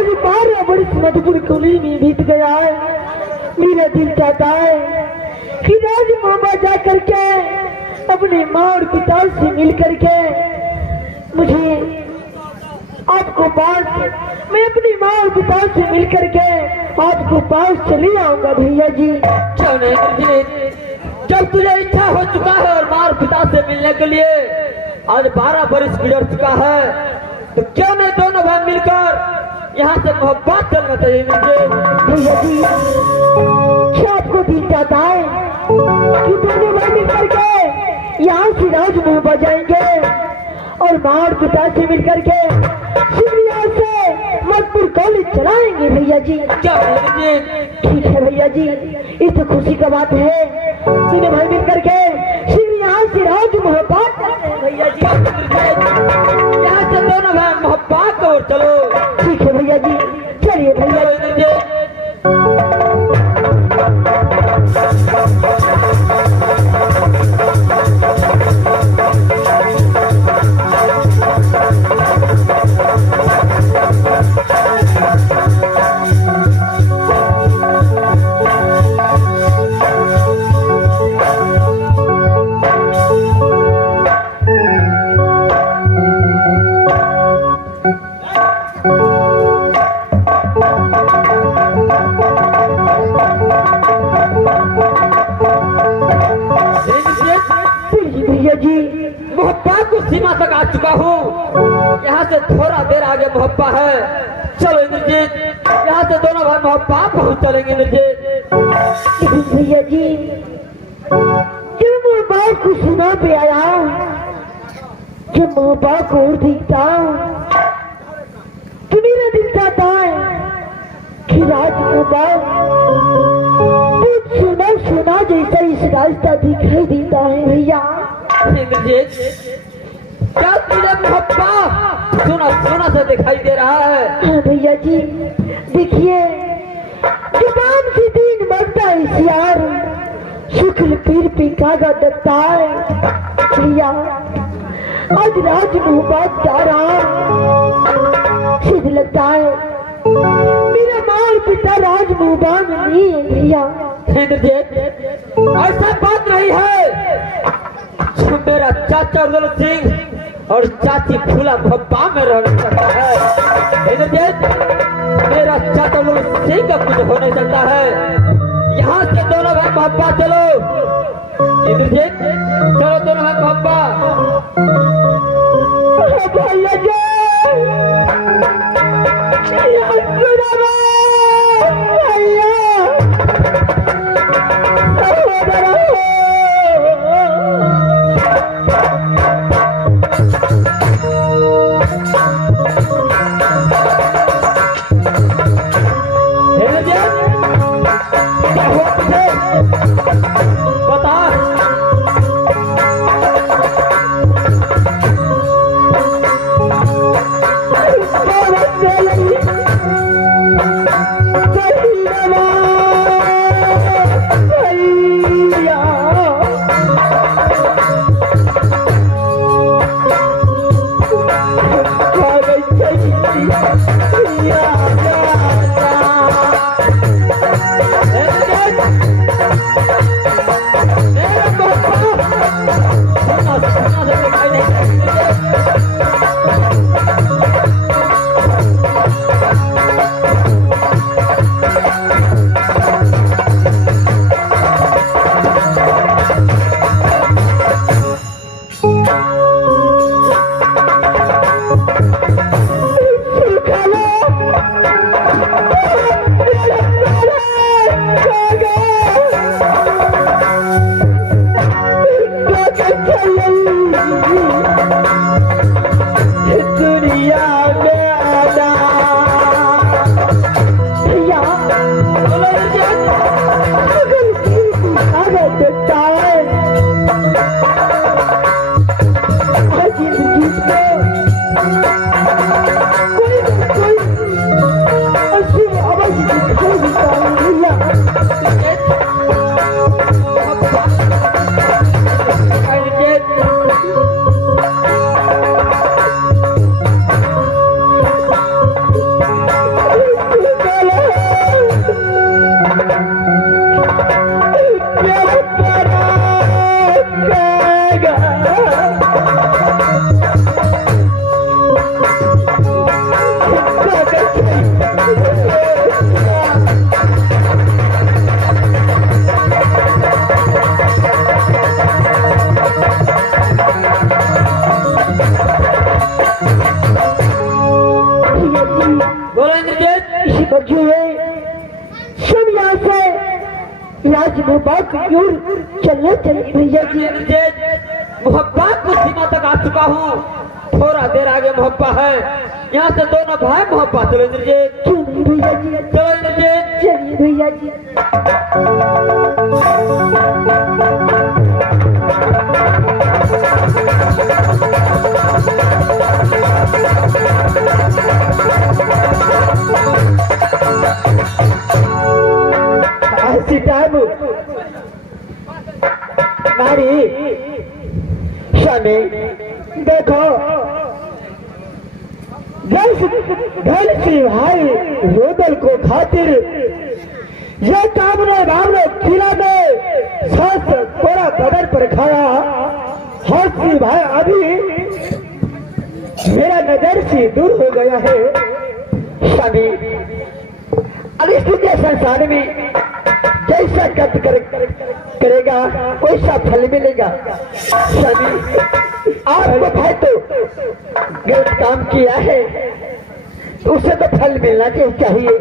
आज 12 वर्ष मधुपुर कुली में बीत गया है। मेरा दिल चाहता है कि राज मोहब्बा जा करके अपने माँ और पिता से मिल करके मुझे आपको पास, मैं अपनी माँ और पिता से मिल करके आपको पास चले आऊंगा भैया जी। क्यों नहीं गुरजीत, जब तुझे इच्छा हो चुका है और माँ और पिता से मिलने के लिए आज 12 वर्ष गुजर चुका है, तो क्यों नहीं दोनों भाई मिलकर यहाँ से मोहब्बत करना चाहिए मुझे। भैया जी क्या आपको दिल चाहता है कि दोनों भाई मिल करके यहाँ से राज मोहब्बा जाएंगे और माँ और पिता से मिल करके शिवलिया से मधुपुर कॉलेज चलाएंगे भैया जी। क्या गुरजीत? ठीक है भैया जी, इस तो खुशी का बात है। दोनों भाई मिल करके शिवलिया से राज मोहब्बा करते हैं भैया जी। यहाँ से दोनों भाई मोहब्बत और चलो। ठीक है भैया जी, चलिए भैया जी। मोहब्बत को सीमा तक आ चुका हूँ, यहाँ से थोड़ा देर आगे मोहब्बा है। चलो इंद्रजीत, यहाँ से दोनों भाई मोहब्बा पहुँच चलेंगे इंद्रजीत। भैया जी जब मोहब्बा को सुना पे आया, जब मोहब्बा को और दिखता तो मेरा दिल चाहता है कि राज मोहब्बा कुछ सुना सुना जैसा इस रास्ता दिखाई देता है भैया। इंद्रजीत क्या तुझे मोहब्बा सुना सुना सा दिखाई दे रहा है? हाँ भैया जी, देखिए जुबान से दिन बढ़ता है सियार, शुक्ल पीर पे कागा दबता है भैया। आज राज मोहब्बत जा रहा सिद्ध लगता है मेरा माँ और पिता राज मोहब्बत में नहीं है भैया। इंद्रजीत ऐसा बात नहीं है, मेरा चाचा उदल सिंह और चाची फूला भब्बा में रह सकता है। इंद्रजीत मेरा चाचा उदल सिंह का कुछ हो नहीं सकता है। यहाँ से दोनों भाई भब्बा चलो। इंद्रजीत चलो दोनों भाई भब्बा। भैया जी बच्चे सब यहाँ से राज मोहब्बत की ओर चलना चाहिए भैया जी। मोहब्बत को सीमा तक आ चुका हूँ, थोड़ा देर आगे मोहब्बत है, यहाँ से दोनों भाई मोहब्बत। चलो इंद्रजीत, क्यों नहीं भैया जी, चलो इंद्रजीत। चलिए भैया जी। ऐसी टाइम मारी शामी देखो घर से भाई रोदल को खातिर ये काम ने भावने किला में सांस पूरा बदन पर खाया। हौसी भाई अभी मेरा नजर से दूर हो गया है। शामी अब इस दुनिया संसार में जैसा कर्म करेगा वैसा फल मिलेगा। शामी आपको भाई तो गलत काम किया है तो उसे तो फल मिलना चाहिए।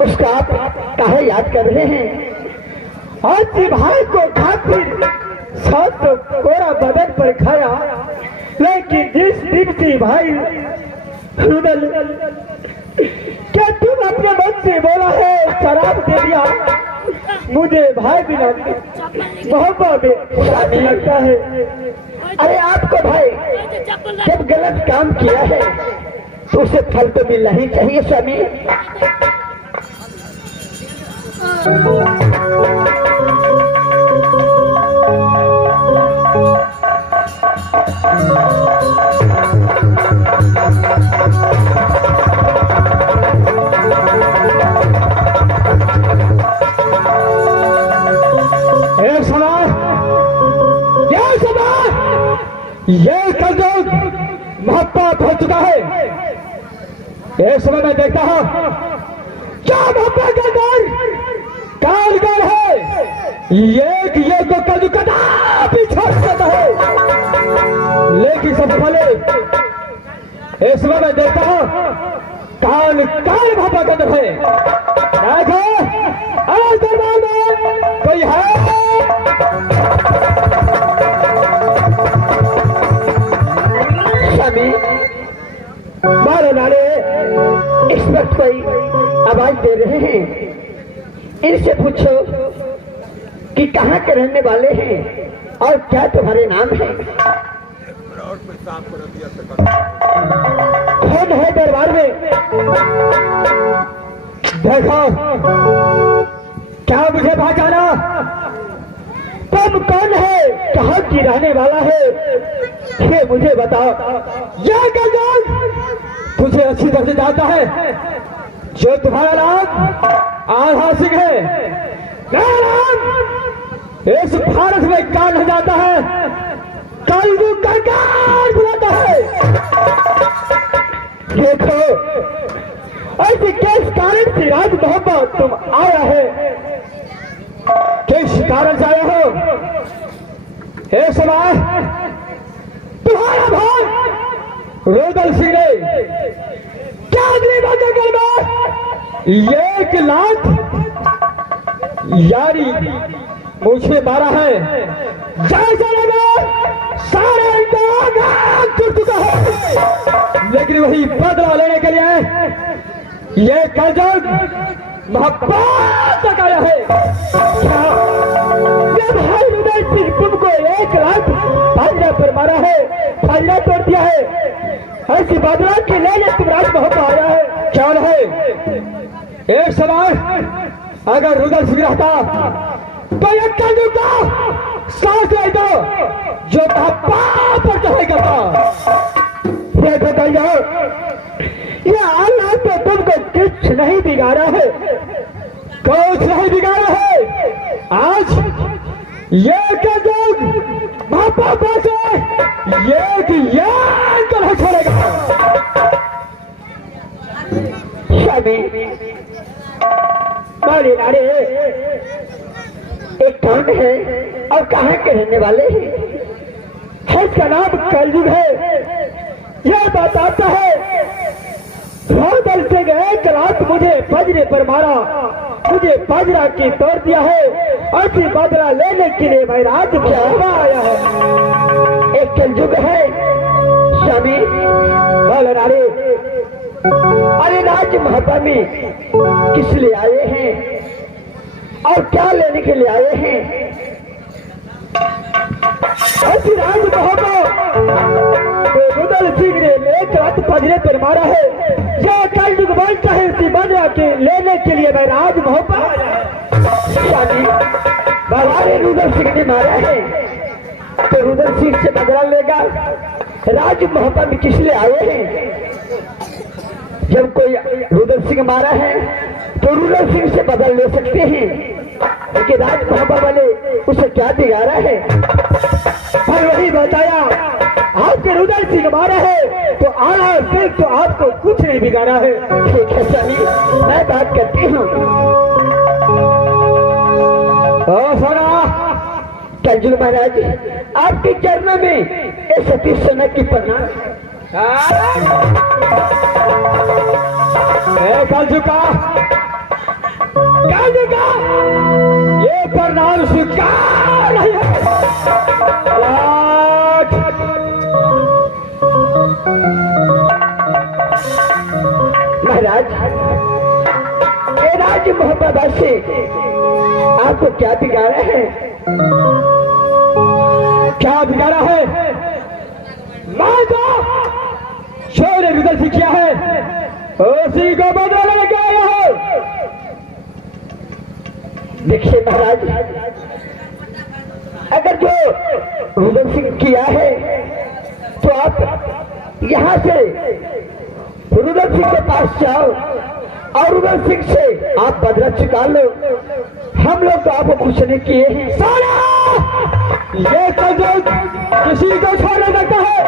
उसका आप काहे याद कर रहे हैं? और भाई को खातिर साथ तो कोरा बदन पर खाया, लेकिन जिस दिन से भाई रुदल क्या तुम अपने मन से बोला है शराब दे दिया, मुझे भाई बिना मोहब्बत में शादी लगता है। अरे आपको भाई जब गलत काम किया है तो उसे फल तो मिलना ही चाहिए स्वामी। ये कलयुग मोहब्बत हो चुका है। एक समय मैं देखता हूं क्या मोहब्बत का दर कारगर है, ये तो कलयुग कदापि छोड़ सकता है। लेकिन सबसे पहले इस समय मैं देखता हूं मोहब्बत का दर है। देखो आज दरबार में कोई रही है। स्वामी मारे नारे इस वक्त कोई आवाज दे रहे हैं, इनसे पूछो कि कहाँ के रहने वाले हैं और क्या तुम्हारे नाम है। कौन है दरबार में? देखो, क्या मुझे पहचाना? तुम कौन है, कहाँ की रहने वाला है, ये मुझे बताओ। ये गजल तुझे अच्छी तरह से जानता है। जो तुम्हारा नाम आधा सिंह है, मेरा नाम इस भारत में कान हो जाता है, कलयुग का कान बुलाता है। देखो ऐसे किस कारण से राज मोहब्बत तुम आया है? किस कारण से आए हो? हे समय तुम्हारा भाई रुदल सिंह ने क्या अगली बातें कर 1 लाख यारी मुझे मारा है। जैसा लगा सारे इंतजाम कर चुका है, लेकिन वही बदला लेने के लिए ये कलजुग मोहब्बत तक आया है। क्या ये भाई रुदल सिंह तुमको 1 लाख फाजरा पर मारा है, फाजरा तोड़ दिया है, ऐसी बदला के लिए तुम राज मोहब्बत आया है? क्या है? एक समय अगर रुदल सिंह रहता तो ये कलयुग का साथ रहता जो पाप पर चढ़ाई करता। ये बताइए, ये अल्लाह तो तुमको कुछ नहीं बिगाड़ा है। कुछ नहीं बिगाड़ा है। आज ये कलयुग पाप से ये नहीं छोड़ेगा। स्वामी मारे नारे एक कौन है और कहाँ के रहने वाले हैं? इसका नाम कलयुग है। यह बताता है रुदल सिंह 1 लाख मुझे फजरे पर मारा, मुझे फजरा की तोड़ दिया है, ऐसी बदला लेने के लिए मैं राज में आया है। एक कलयुग है स्वामी। बोलो नारे, अरे राज मोहब्बत में किस लिए आए हैं और क्या लेने के लिए आए हैं? ऐसी राज मोहब्बत तो रुदल सिंह ने 1 लाख फजरे पर मारा है। यह कलयुग बनता है, इसी बदला के लेने के लिए मैं राज मोहब्बत शादी बाबा रुदल सिंह ने मारा है तो रुदल सिंह से बदला लेगा। राज मोहब्बत में किस लिए आए हैं? जब कोई रुदल सिंह मारा है तो रुदल सिंह से बदल ले सकते हैं, लेकिन राज मोहब्बत वाले उसे क्या बिगाड़ा है? भाई वही बताया, आपके रुदल सिंह मारा है तो आना सिर्फ तो आपको कुछ नहीं बिगाड़ा है। ठीक है स्वामी, मैं बात करती हूँ। कलजुग महाराज, आपके चरणों में इस सती समय की प्रणाम। ये प्रणाम स्वीकार नहीं है। महाराज, ये राज मोहब्बत से आपको क्या बिगाड़ा है? क्या बिगाड़ा है? मैं तो शोर रुदल सिंह किया है, उसी को बदला लेके आया हूं। देखिए महाराज, अगर जो रुदल सिंह किया है तो आप यहाँ से रुदल सिंह के पास जाओ और रुदल सिंह से आप बदला चुका लो। हम लोग तो आपको कुछ नहीं किए हैं। साला ये कलजुग किसी को छोड़ नहीं सकता है।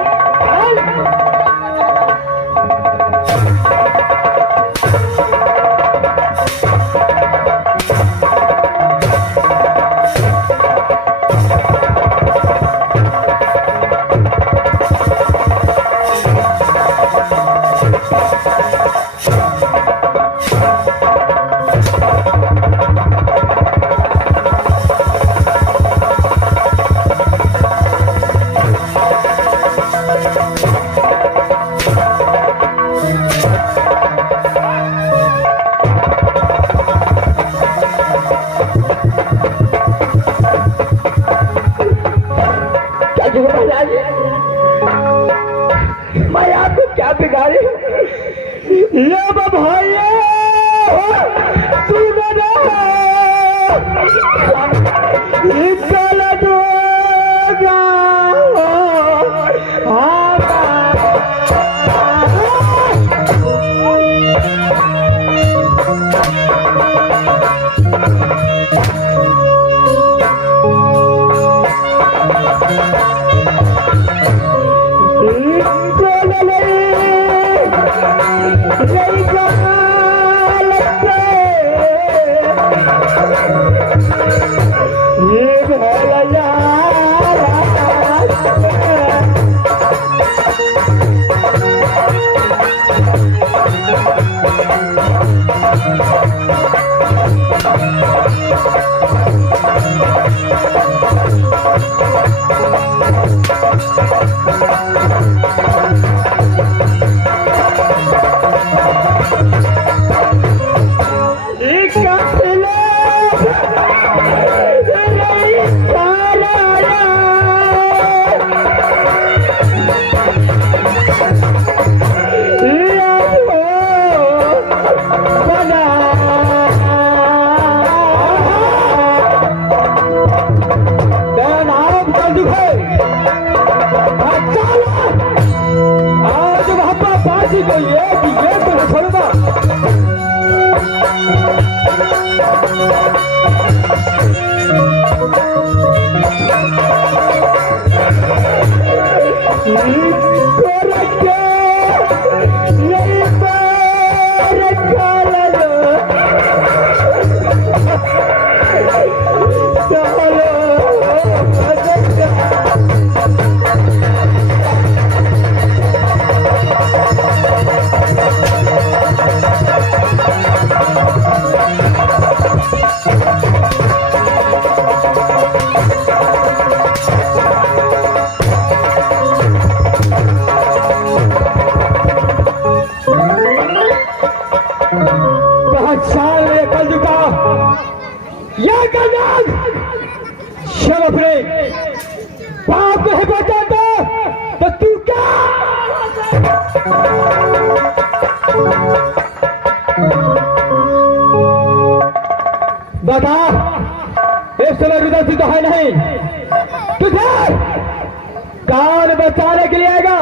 बाप नहीं बचाता तो तू क्या? बता, इस समय रुदल सिंह तो है नहीं, तुझे कौन बचाने के लिए आएगा?